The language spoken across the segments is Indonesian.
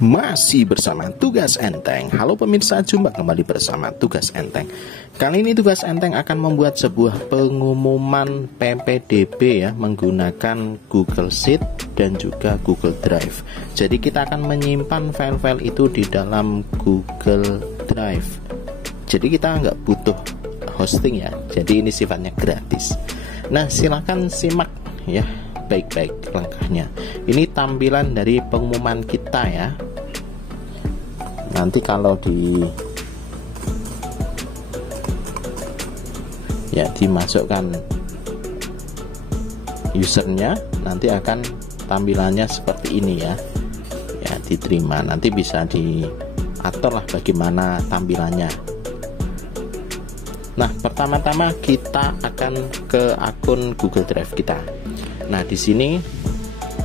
Masih bersama Tugas Enteng. Halo pemirsa, jumpa kembali bersama Tugas Enteng. Kali ini Tugas Enteng akan membuat sebuah pengumuman PPDB ya, menggunakan Google Sheet dan juga Google Drive. Jadi kita akan menyimpan file-file itu di dalam Google Drive. Jadi kita nggak butuh hosting ya, jadi ini sifatnya gratis. Nah, silakan simak ya baik-baik langkahnya. Ini tampilan dari pengumuman kita ya. Nanti kalau dimasukkan usernya, nanti akan tampilannya seperti ini ya. Ya, diterima. Nanti bisa diatur lah bagaimana tampilannya. Nah, pertama-tama kita akan ke akun Google Drive kita. Nah, di sini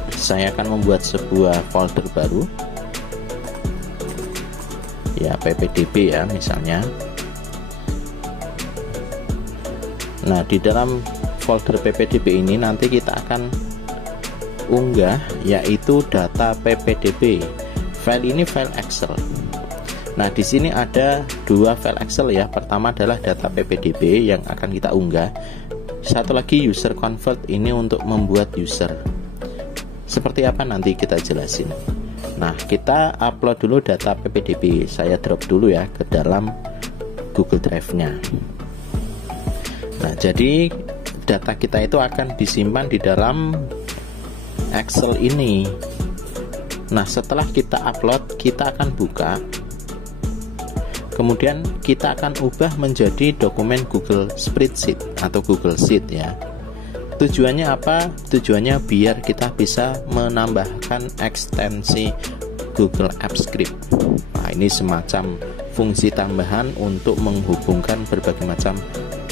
saya akan membuat sebuah folder baru. Ya, PPDB ya misalnya. Nah, di dalam folder PPDB ini nanti kita akan unggah yaitu data PPDB. File ini file Excel. Nah, di sini ada dua file Excel ya. Pertama adalah data PPDB yang akan kita unggah. Satu lagi user convert, ini untuk membuat user. Seperti apa nanti kita jelasin. Nah, kita upload dulu data PPDB. Saya drop dulu ya ke dalam Google Drive-nya. Nah, jadi data kita itu akan disimpan di dalam Excel ini. Nah, setelah kita upload, kita akan buka. Kemudian kita akan ubah menjadi dokumen Google Spreadsheet atau Google Sheet ya. Tujuannya apa? Tujuannya biar kita bisa menambahkan ekstensi Google Apps Script. Nah, ini semacam fungsi tambahan untuk menghubungkan berbagai macam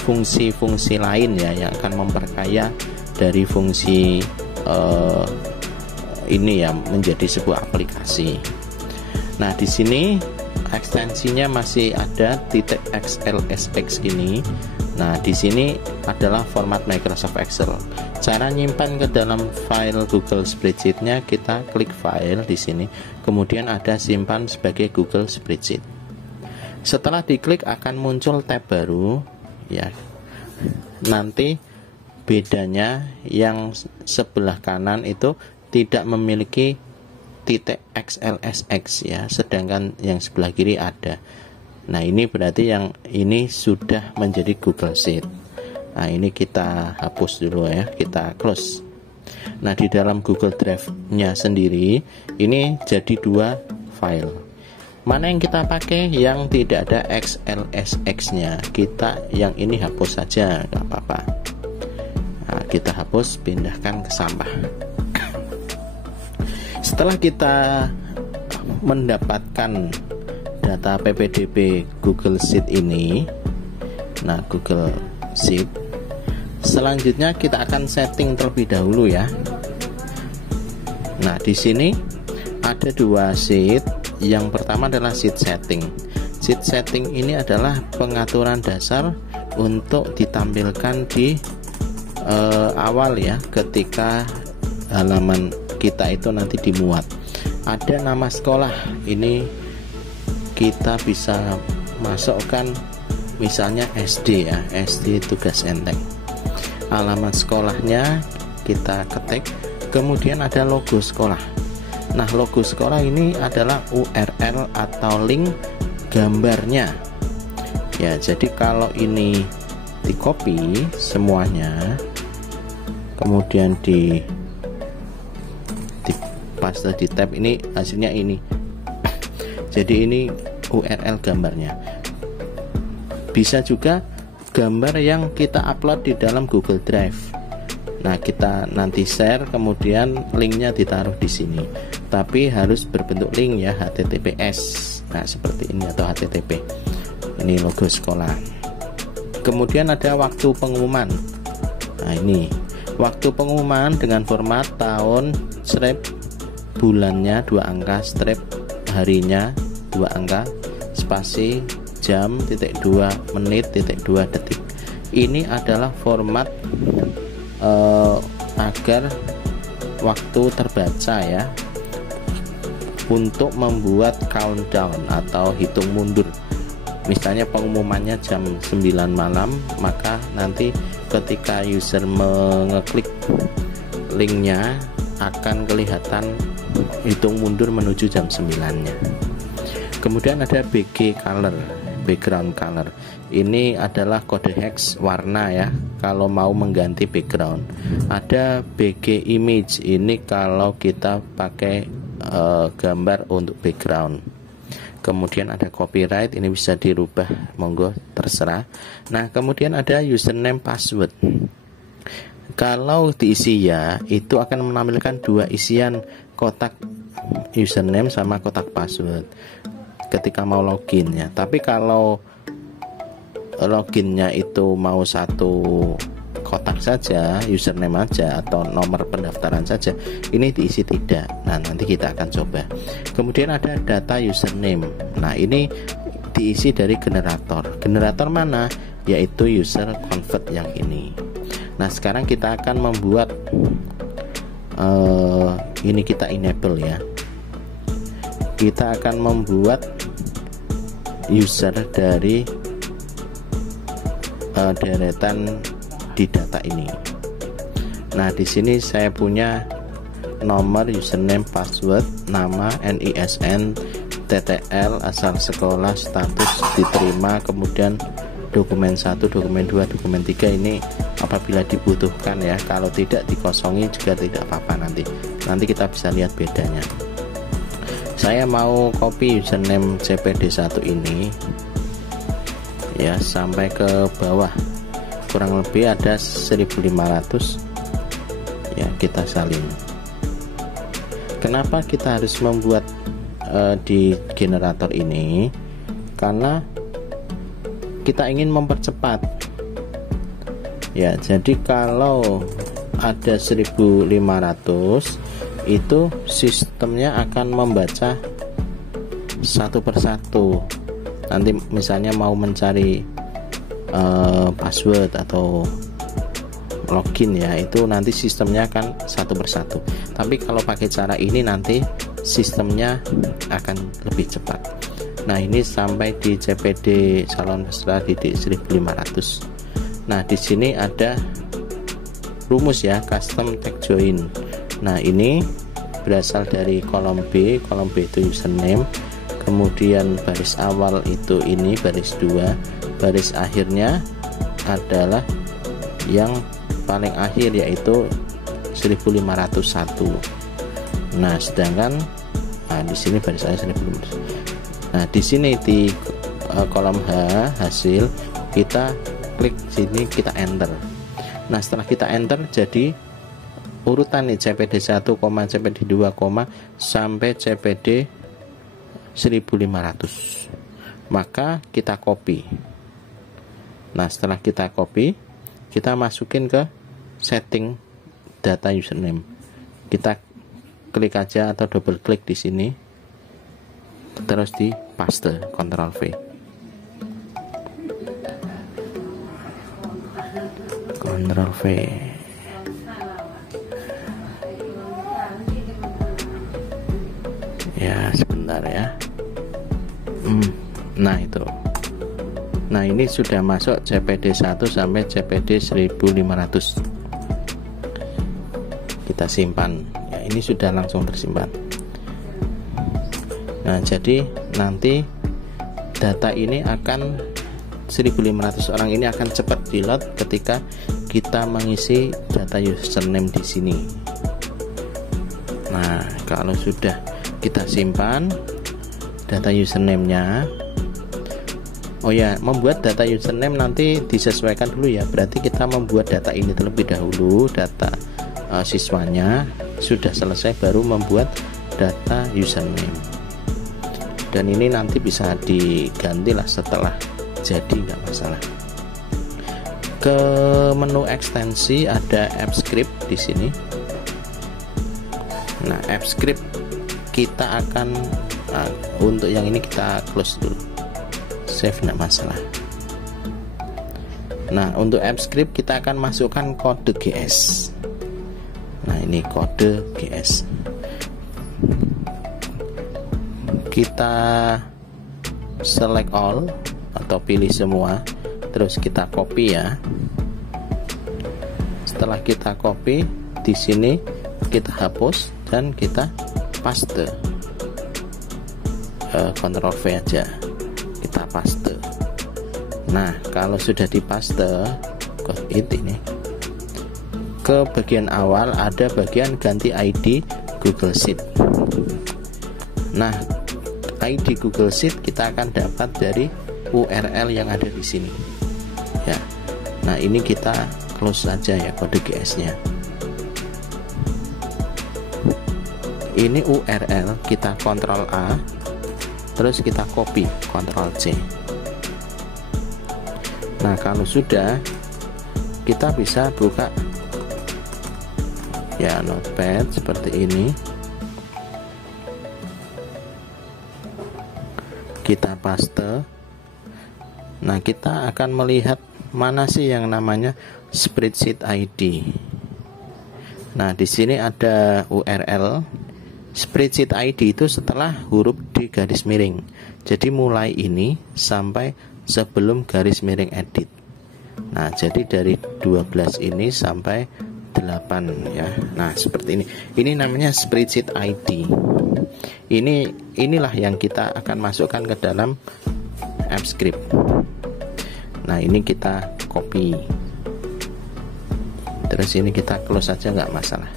fungsi-fungsi lain ya, yang akan memperkaya dari fungsi ini ya menjadi sebuah aplikasi. Nah, di sini ekstensinya masih ada .xlsx ini. Nah, di sini adalah format Microsoft Excel. Cara nyimpan ke dalam file Google Spreadsheet-nya, kita klik file di sini, kemudian ada simpan sebagai Google Spreadsheet. Setelah diklik akan muncul tab baru ya. Nanti bedanya yang sebelah kanan itu tidak memiliki .xlsx ya, sedangkan yang sebelah kiri ada. Nah, ini berarti yang ini sudah menjadi Google Sheet. Nah, ini kita hapus dulu ya, kita close. Nah, di dalam Google Drive-nya sendiri ini jadi dua file. Mana yang kita pakai? Yang tidak ada XLSX-nya. Kita yang ini hapus saja, nggak apa-apa. Nah, kita hapus, pindahkan ke sampah. Setelah kita mendapatkan data PPDB Google Sheet ini, nah Google Sheet, selanjutnya kita akan setting terlebih dahulu ya. Nah, di sini ada dua sheet. Yang pertama adalah sheet setting. Sheet setting ini adalah pengaturan dasar untuk ditampilkan di awal ya, ketika halaman kita itu nanti dimuat. Ada nama sekolah, ini kita bisa masukkan misalnya SD ya, SD Tugas Enteng. Alamat sekolahnya kita ketik, kemudian ada logo sekolah. Nah, logo sekolah ini adalah URL atau link gambarnya ya. Jadi kalau ini di copy semuanya, kemudian di paste di tab ini, hasilnya ini. Jadi ini URL gambarnya. Bisa juga gambar yang kita upload di dalam Google Drive. Nah, kita nanti share, kemudian linknya ditaruh di sini. Tapi harus berbentuk link ya, HTTPS. Nah, seperti ini atau HTTP. Ini logo sekolah. Kemudian ada waktu pengumuman. Nah, ini waktu pengumuman dengan format tahun, strip bulannya 2 angka, strip harinya 2 angka, spasi jam, .2 menit, .2 detik. Ini adalah format agar waktu terbaca ya. untuk membuat countdown atau hitung mundur. Misalnya pengumumannya jam 9 malam, maka nanti ketika user mengeklik linknya akan kelihatan hitung mundur menuju jam 9-nya. Kemudian ada BG color, background color. Ini adalah kode hex warna ya, kalau mau mengganti background. Ada BG image, ini kalau kita pakai gambar untuk background. Kemudian ada copyright, ini bisa dirubah, monggo terserah. Nah, kemudian ada username password. Kalau diisi ya, itu akan menampilkan dua isian, kotak username sama kotak password ketika mau login ya. Tapi kalau loginnya itu mau satu kotak saja, username aja atau nomor pendaftaran saja, ini diisi tidak. Nah, nanti kita akan coba. Kemudian ada data username. Nah, ini diisi dari generator. Generator mana? Yaitu user convert yang ini. Nah, sekarang kita akan membuat ini kita enable ya. Kita akan membuat user dari deretan di data ini. Nah, di sini saya punya nomor, username, password, nama, NISN, TTL, asal sekolah, status diterima, kemudian dokumen 1, dokumen 2, dokumen 3 ini apabila dibutuhkan ya. Kalau tidak dikosongi juga tidak apa-apa, nanti kita bisa lihat bedanya. Saya mau copy username CPD1 ini ya sampai ke bawah, kurang lebih ada 1500 ya, kita salin. Kenapa kita harus membuat di generator ini? Karena kita ingin mempercepat ya. Jadi kalau ada 1500 itu sistemnya akan membaca satu persatu. Nanti misalnya mau mencari password atau login ya, itu nanti sistemnya akan satu persatu. Tapi kalau pakai cara ini nanti sistemnya akan lebih cepat. Nah, ini sampai di CPD calon peserta didik 1500. Nah, di sini ada rumus ya, custom tag join. Nah, ini berasal dari kolom B itu username, kemudian baris awal itu ini baris 2, baris akhirnya adalah yang paling akhir yaitu 1501. Nah, sedangkan di sini baris akhir 1500. Nah, di sini di kolom H hasil kita klik sini, kita enter. Nah, setelah kita enter jadi urutan nih CPD 1, CPD 2, sampai CPD 1500. Maka kita copy. Nah, setelah kita copy, kita masukin ke setting data username. Kita klik aja atau double klik di sini, terus di paste, Ctrl V. Ctrl V. Ya, sebentar ya. Nah, itu. Nah, ini sudah masuk CPD 1 sampai CPD 1500. Kita simpan. Ya, ini sudah langsung tersimpan. Nah, jadi nanti data ini akan 1500 orang ini akan cepat di-load ketika kita mengisi data username di sini. Nah, kalau sudah kita simpan data username-nya. Oh ya, membuat data username nanti disesuaikan dulu ya. Berarti kita membuat data ini terlebih dahulu, data siswanya sudah selesai, baru membuat data username. Dan ini nanti bisa diganti lah setelah jadi, nggak masalah. Ke menu ekstensi ada AppScript di sini. Nah, AppScript kita akan untuk yang ini kita close dulu, save, nggak masalah. Nah, untuk AppScript kita akan masukkan kode GS. Nah, ini kode GS. kita select all atau pilih semua, terus kita copy ya. Setelah kita copy, di sini kita hapus dan kita paste. Ctrl V aja, kita paste. Nah, kalau sudah dipaste ini ke bagian awal ada bagian ganti ID Google Sheet. Nah, ID Google Sheet kita akan dapat dari URL yang ada di sini ya. Nah, ini kita close saja ya kode GS-nya. Ini URL, kita Ctrl A, terus kita copy, Ctrl C. Nah, kalau sudah, kita bisa buka ya Notepad seperti ini. Kita paste. Nah, kita akan melihat mana sih yang namanya spreadsheet ID. Nah, di sini ada URL. Spreadsheet ID itu setelah huruf D garis miring. Jadi mulai ini sampai sebelum garis miring edit. Nah, jadi dari 12 ini sampai 8 ya. Nah, seperti ini. Ini namanya spreadsheet ID. Inilah yang kita akan masukkan ke dalam AppScript. Nah, ini kita copy. Terus ini kita close saja, nggak masalah.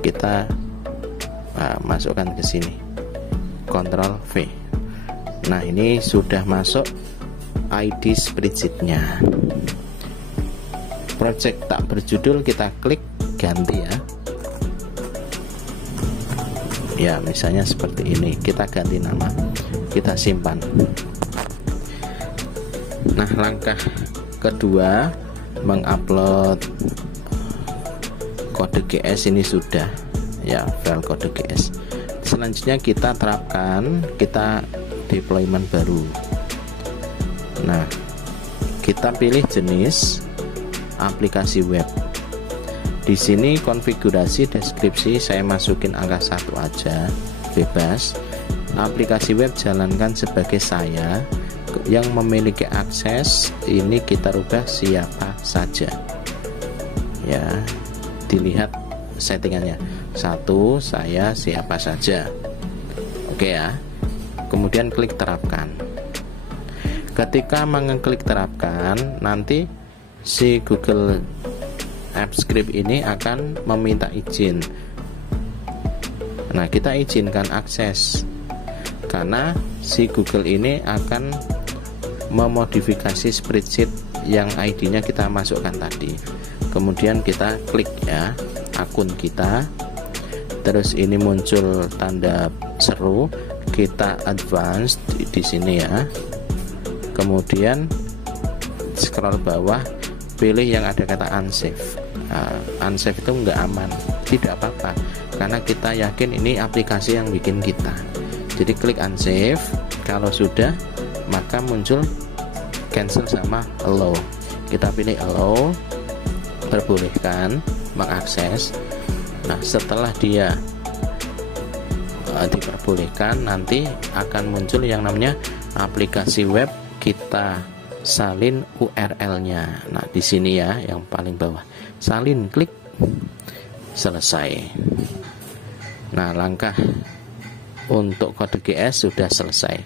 Kita masukkan ke sini. Ctrl V. Nah, ini sudah masuk ID spreadsheetnya. Project tak berjudul kita klik ganti ya. Ya, misalnya seperti ini. Kita ganti nama. Kita simpan. Nah, langkah kedua mengupload kode GS ini sudah ya, file kode GS. Selanjutnya kita terapkan, kita deployment baru. Nah, kita pilih jenis aplikasi web. Di sini konfigurasi deskripsi saya masukin angka 1 aja, bebas. Aplikasi web jalankan sebagai saya yang memiliki akses, ini kita rubah siapa saja. Ya, dilihat settingannya. 1, saya siapa saja. Oke ya. Kemudian klik terapkan. Ketika mengeklik terapkan, nanti si Google AppScript ini akan meminta izin. Nah, kita izinkan akses karena si Google ini akan memodifikasi spreadsheet yang ID-nya kita masukkan tadi. Kemudian kita klik ya akun kita. Terus ini muncul tanda seru, kita advance di sini ya. Kemudian scroll bawah, pilih yang ada kata unsafe. Unsafe itu nggak aman, tidak apa-apa karena kita yakin ini aplikasi yang bikin kita. Jadi klik unsafe. Kalau sudah, maka muncul cancel sama allow. Kita pilih allow, perbolehkan mengakses. Nah, setelah dia diperbolehkan, nanti akan muncul yang namanya aplikasi web. Kita salin URL-nya. Nah, di sini ya, yang paling bawah. Salin, klik, selesai. Nah, langkah untuk kode GS sudah selesai.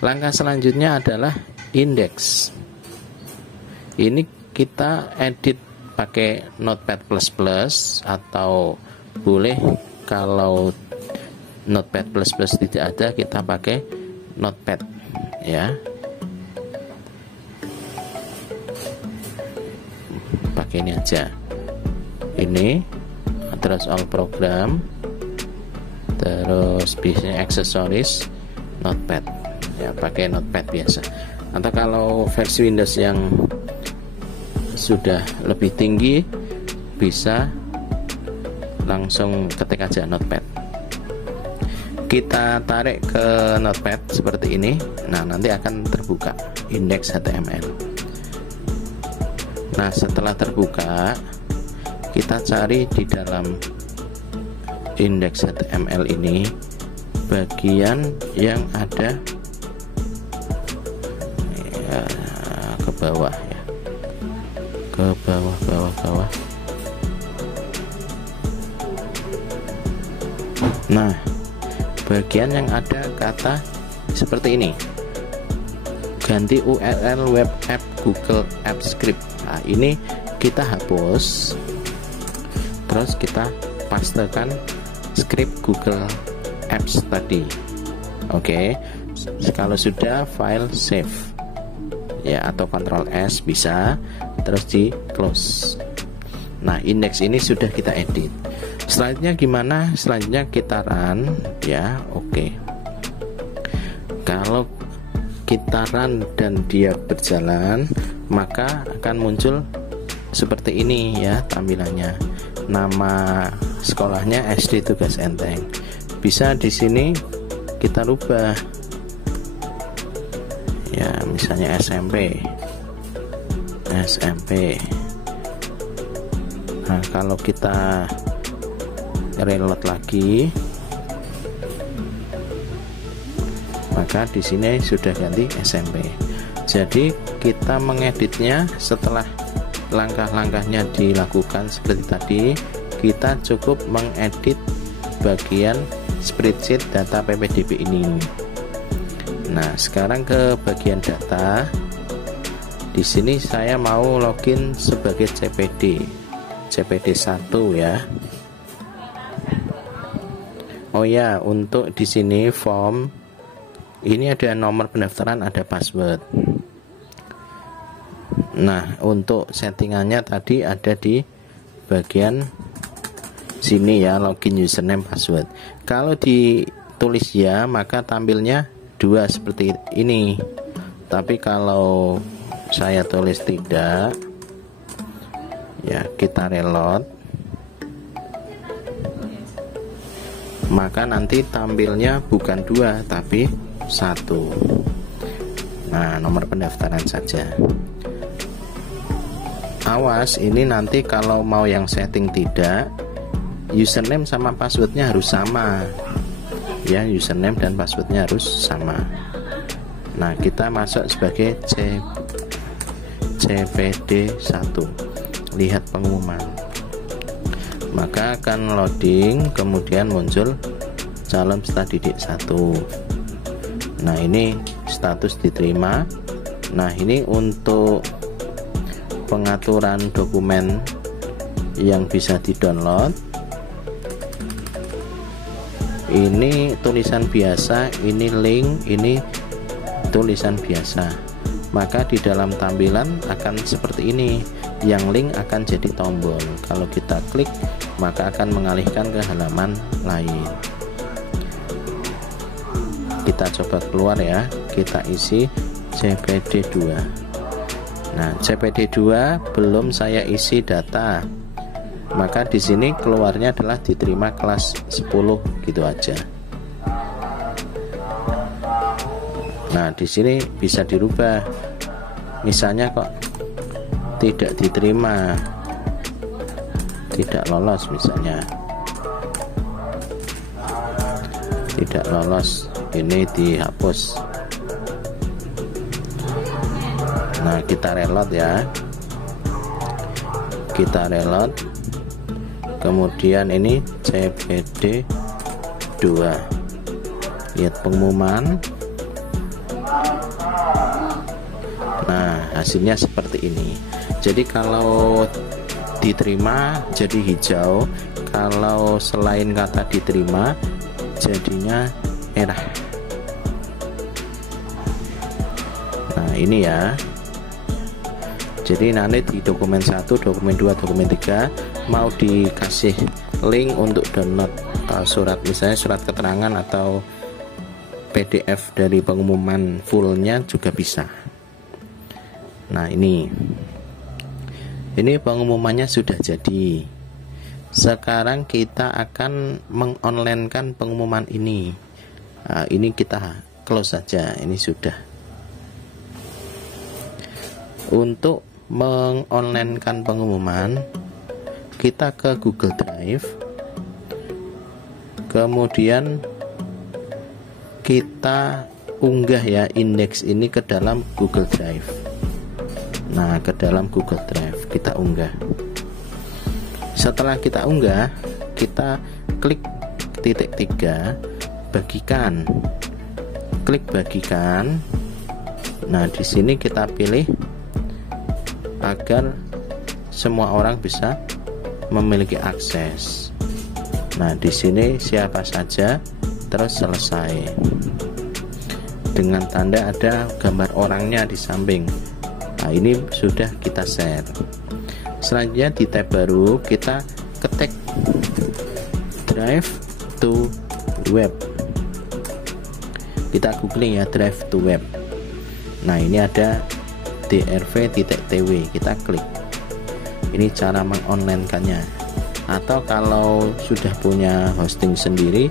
Langkah selanjutnya adalah index. Ini kita edit pakai Notepad++ atau boleh kalau Notepad++ tidak ada, kita pakai Notepad ya. Pakai ini aja. Ini terus all program, terus bisnis aksesoris, Notepad ya, pakai Notepad biasa. Atau kalau versi Windows yang sudah lebih tinggi, bisa langsung ketik aja Notepad. Kita tarik ke Notepad seperti ini. Nah, nanti akan terbuka index HTML. Nah, setelah terbuka, kita cari di dalam index HTML ini bagian yang ada ya, ke bawah ya, ke bawah. Nah, bagian yang ada kata seperti ini, ganti URL web app Google Apps Script. Nah, ini kita hapus, terus kita pastekan script Google Apps tadi. Oke, kalau sudah, file save ya, atau Ctrl S bisa, terus di close. Nah, indeks ini sudah kita edit. Selanjutnya gimana? Selanjutnya kita run ya. Oke, kalau kita run dan dia berjalan, maka akan muncul seperti ini ya tampilannya. Nama sekolahnya SD Tugas Enteng. Bisa di sini kita rubah ya, misalnya SMP. Nah, kalau kita reload lagi, maka di sini sudah ganti SMP. Jadi kita mengeditnya setelah langkah-langkahnya dilakukan seperti tadi, kita cukup mengedit bagian spreadsheet data PPDB ini. Nah, sekarang ke bagian data. Di sini saya mau login sebagai CPD 1 ya. Oh ya, untuk di sini form ini ada nomor pendaftaran, ada password. Nah, untuk settingannya tadi ada di bagian sini ya, login username password. Kalau ditulis ya, maka tampilnya 2 seperti ini. Tapi kalau saya tulis tidak ya, kita reload, maka nanti tampilnya bukan 2 tapi 1. Nah, nomor pendaftaran saja. Awas, ini nanti kalau mau yang setting tidak, username sama passwordnya harus sama ya, username dan passwordnya harus sama. Nah, kita masuk sebagai CPD 1, lihat pengumuman, maka akan loading, kemudian muncul calon peserta didik 1. Nah, ini status diterima. Nah, ini untuk pengaturan dokumen yang bisa di-download. Ini tulisan biasa, ini link, ini tulisan biasa. Maka di dalam tampilan akan seperti ini. Yang link akan jadi tombol. Kalau kita klik, maka akan mengalihkan ke halaman lain. Kita coba keluar ya, kita isi CPD 2. Nah, CPD 2 belum saya isi data, maka di sini keluarnya adalah diterima kelas 10 gitu aja. Nah, di sini bisa dirubah, misalnya kok tidak diterima, tidak lolos, misalnya tidak lolos, ini dihapus. Nah, kita reload ya, kita reload, kemudian ini CPD 2, lihat pengumuman. Nah, hasilnya seperti ini. Jadi kalau diterima jadi hijau, kalau selain kata diterima jadinya merah. Nah, ini ya. Jadi nanti di dokumen 1, dokumen 2, dokumen 3 mau dikasih link untuk download surat, misalnya surat keterangan atau PDF dari pengumuman fullnya juga bisa. Nah, ini pengumumannya sudah jadi. Sekarang kita akan mengonlinekan pengumuman ini. Nah, ini kita close saja, ini sudah. Untuk mengonlinekan pengumuman, kita ke Google Drive, kemudian kita unggah ya indeks ini ke dalam Google Drive. Nah, ke dalam Google Drive kita unggah. Setelah kita unggah, kita klik titik 3, bagikan. Klik bagikan. Nah, di sini kita pilih agar semua orang bisa memiliki akses. Nah, di sini siapa saja, terus selesai. Dengan tanda ada gambar orangnya di samping. Nah, ini sudah kita share. Selanjutnya di tab baru kita ketik drive to web. Kita googling ya, drive to web. Nah, ini ada drv.tw, kita klik. Ini cara mengonline-kannya. Atau kalau sudah punya hosting sendiri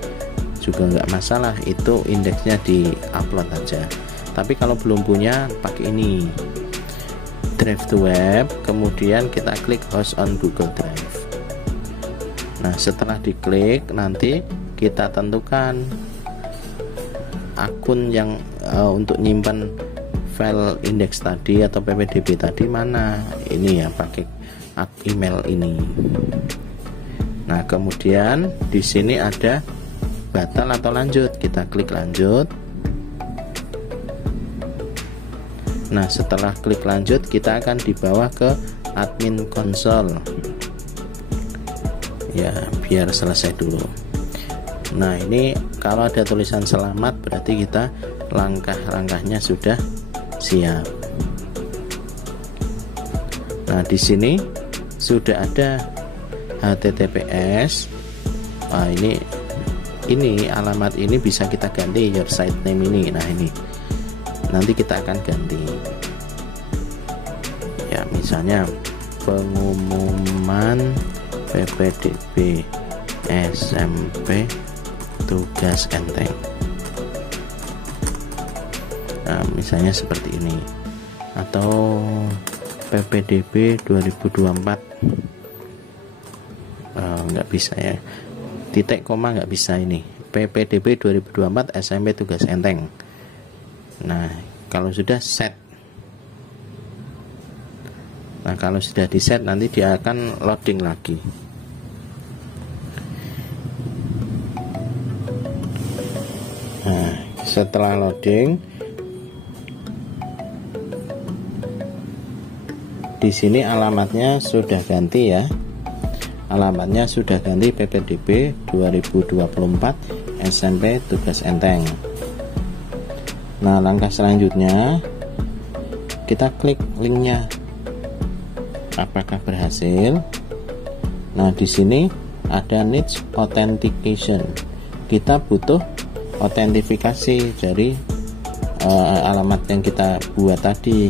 juga nggak masalah, itu indeksnya di upload aja. Tapi kalau belum punya, pakai ini, drive to web, kemudian kita klik host on Google Drive. Nah, setelah diklik, nanti kita tentukan akun yang untuk nyimpan file indeks tadi atau ppdb tadi mana. Ini ya, pakai email ini. Nah, kemudian di sini ada batal atau lanjut, kita klik lanjut. Nah, setelah klik lanjut, kita akan dibawa ke admin console ya, biar selesai dulu. Nah, ini kalau ada tulisan selamat berarti kita langkah-langkahnya sudah siap. Nah, di sini sudah ada HTTPS. Nah, ini alamat ini bisa kita ganti, your site name ini. Nah, ini nanti kita akan ganti ya, misalnya pengumuman ppdb SMP tugas enteng. Nah, misalnya seperti ini, atau ppdb 2024. Nggak bisa ya, titik koma nggak bisa, ini ppdb 2024 SMP tugas enteng. Nah, kalau sudah set, nah kalau sudah di set, nanti dia akan loading lagi. Nah, setelah loading, di sini alamatnya sudah ganti ya. Alamatnya sudah ganti ppdb 2024 SMP tugas enteng. Nah, langkah selanjutnya kita klik linknya, apakah berhasil. Nah, di sini ada needs authentication, kita butuh autentifikasi dari alamat yang kita buat tadi.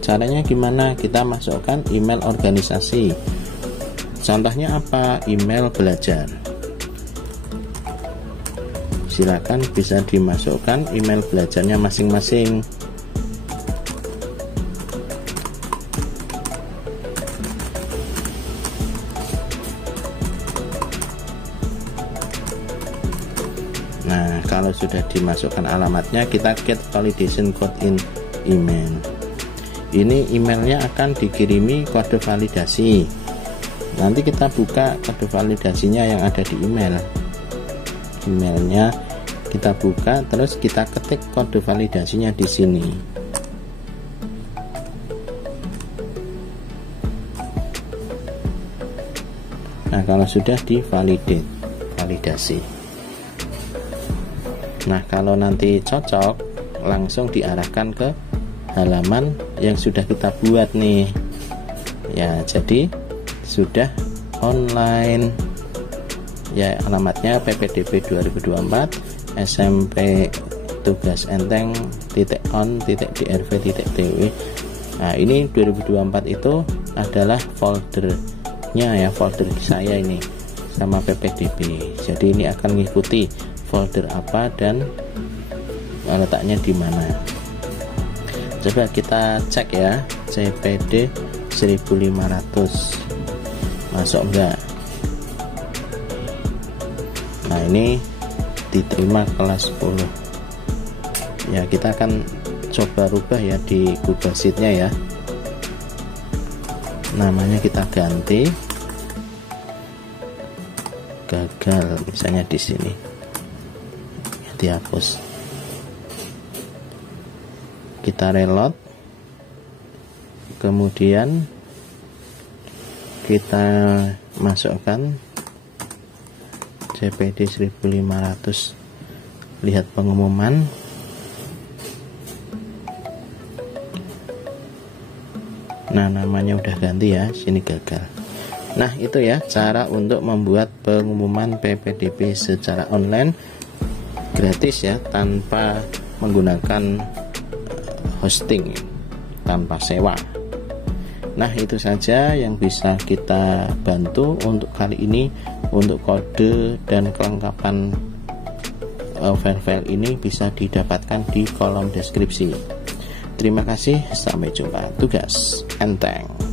Caranya gimana? Kita masukkan email organisasi. Contohnya apa? Email belajar. Silakan bisa dimasukkan email belajarnya masing-masing. Nah, kalau sudah dimasukkan alamatnya, kita get validation code in email. Ini emailnya akan dikirimi kode validasi. Nanti kita buka kode validasinya yang ada di email. Emailnya kita buka, terus kita ketik kode validasinya di sini. Nah, kalau sudah validasi. Nah, kalau nanti cocok, langsung diarahkan ke halaman yang sudah kita buat nih. Ya, jadi sudah online. Ya, alamatnya ppdb 2024 SMP tugas enteng .on.drv.tw. Nah, ini 2024 itu adalah foldernya ya, folder saya ini sama ppdb. Jadi ini akan mengikuti folder apa dan letaknya di mana. Coba kita cek ya, cpd 1500 masuk enggak. Nah, ini diterima kelas 10. Ya, kita akan coba rubah ya di Google Sheet-nya ya. Namanya kita ganti, gagal misalnya di sini, dihapus. Kita reload, kemudian kita masukkan CPD 1500, lihat pengumuman. Nah, namanya udah ganti ya, sini gagal. Nah, itu ya cara untuk membuat pengumuman PPDB secara online gratis ya, tanpa menggunakan hosting, tanpa sewa. Nah, itu saja yang bisa kita bantu untuk kali ini. Untuk kode dan kelengkapan file-file ini bisa didapatkan di kolom deskripsi. Terima kasih, sampai jumpa. Tugas enteng.